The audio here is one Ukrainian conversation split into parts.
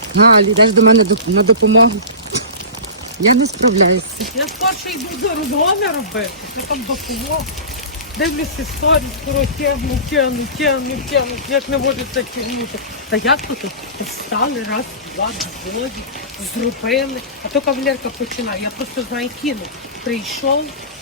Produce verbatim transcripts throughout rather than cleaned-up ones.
Галі, йдеш до мене доп- на допомогу. Я не справляюся. Я скорше йду до розгони робити, я там допомогу. Дивлюся сторіс, скоро тягну, тягну, тягну, тягну, як не можу це тягнути. Та як тут встали, раз, два, двоє, зробили. А то кавалерка починає, я просто знаю, кину. Прийшов.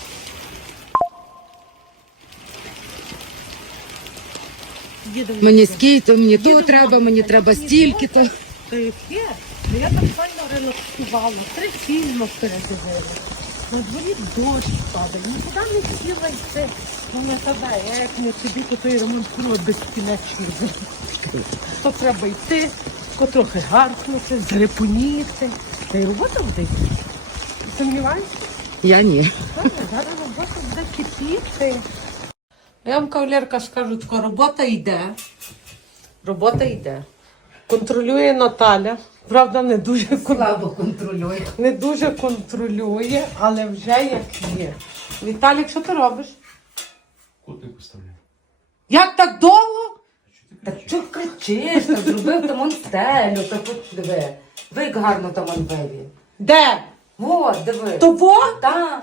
Їдемо. Мені скільки, мені то треба, мені треба стільки-то. Та яке? Ну, я так файно релаксувала, три фільми передивила. На дворі дощ падає, нікуди не хотіла йти. Ну не гадай, я як не собі, то той ремонт круг безкінечний. То треба йти, ко трохи гаркнути, зрепоніти. Та й робота буде. Сумніваєшся? Я ні. Так, зараз робота буде кипіти. Я вам, кавалерка, скажу, така робота йде. Робота йде. Контролює Наталя. Правда, не дуже кон- Слабо контролюю. не дуже контролює, але вже як є. Віталік, що ти робиш? Коти поставляю. Як так довго? Та чого кричиш? Та зробив там он стелю, та тут диви. Ви як гарно там он вивів. Де? От, диви. Того? Так.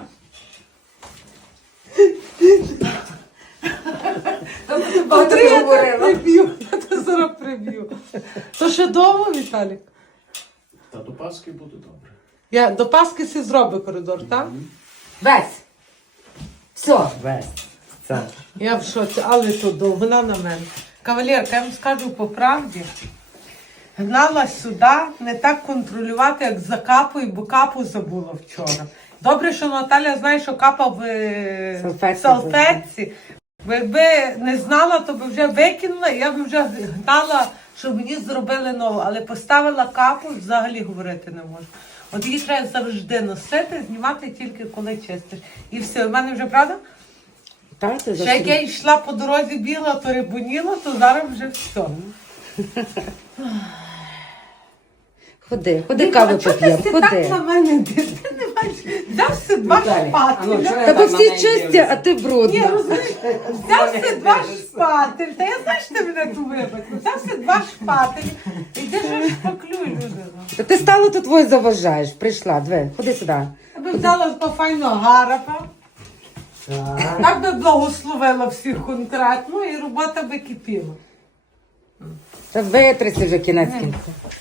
Там ти багато Котрий я тебе говорила. приб'ю. Я тебе зараз приб'ю. То ще довго, Віталік? Та до Пасхи буде добре. Я до Пасхи си зроблю коридор, так? Весь. Все. Весь. Це. Я в шоці, але то довгна на мене. Кавалерка, я вам скажу по правді. Гнала сюди не так контролювати, як за капою, бо капу забула вчора. Добре, що Наталя знає, що капа в е, Салфетці. салфетці. Бо якби не знала, то би вже викинула, і я б вже гнала, щоб мені зробили нову. Але поставила капу, взагалі говорити не можу. От її треба завжди носити, знімати тільки коли чистиш. І все, в мене вже, правда? Так, ти Ще як я йшла по дорозі, бігла, то рибоніла, то зараз вже все. Ходи, ходи каву поп'ємо, Ти так ходи. на мене дивишся, ти не бачиш. Взявся два шпателя. Та бо всі чисті, а ти Ні, брудна. розумієш, взявся два шпателя. Та я знаю, що ти мене ту вибачила. Взявся два шпателя. Іди ж шпаклюй, людина. Та ти стало тут твоє заважаєш. Прийшла, диви, ходи сюди. Я би взяла по файного гарапа. Так би благословила всіх конкретно і робота би кипіла. Та витрися вже кінець кінця.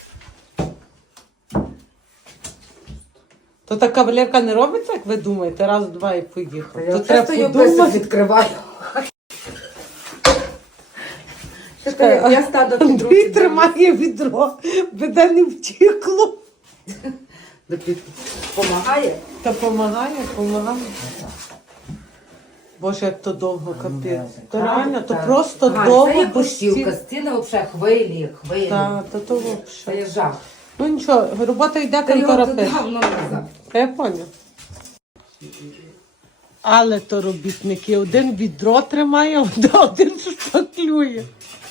То та кавалерка не робиться, як ви думаєте, раз, два і поїхав. Я То часто треба її подумати. відкриваю. Чекай, я стаду під Андрій руки. тримає відро, біде не втікло. Помагає? Та помагає, помагає. Боже, як то довго капець. То реально, то Так. просто Галь, довго. Це є бо пустівка, стін- стіни взагалі хвилі, хвилі. Та, то то Це є взагалі. жах. Ну нічого, робота йде, Ти його контора тут пише. давно назад. Та я поняв. Але то робітники. Один відро тримає, а один шпаклює.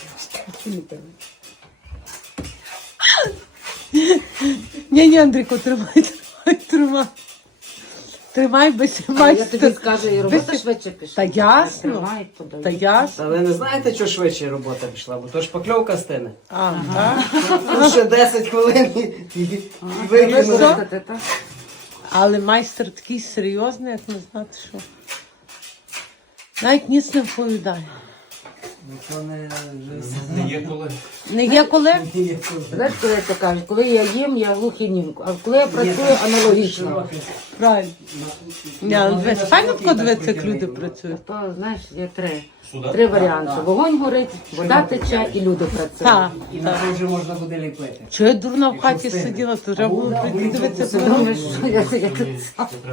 Ні-ні, Андрійко, тримай, тримай, тримай. Тримай без Я майстер. тобі скажу, і робота Без- швидше пішла. Та ясно. Тримай, подай. Та ясно. Та ви не знаєте, що швидше робота пішла, бо то шпакльовка стине. А, так? Ну, ще десять хвилин і, і, і Ну, викинули. що? Використати, так? Але майстер такий серйозний, як не знати що. Навіть ніц не вповідає. То не, Не є коли. Не є коли? не є коли. Знаєш, коли я кажу, коли я їм, я глухінімку, а коли я працюю аналогічно. Правильно. Ні, але ви файно подивитися, як люди працюють. То, знаєш, є три, Сюди. три варіанти. Вогонь горить, вода тече і люди працюють. Так. І на то вже можна буде ліпити. Чого я дурна в хаті сиділа, то треба було прийти дивитися. Ти думаєш, що я, я тут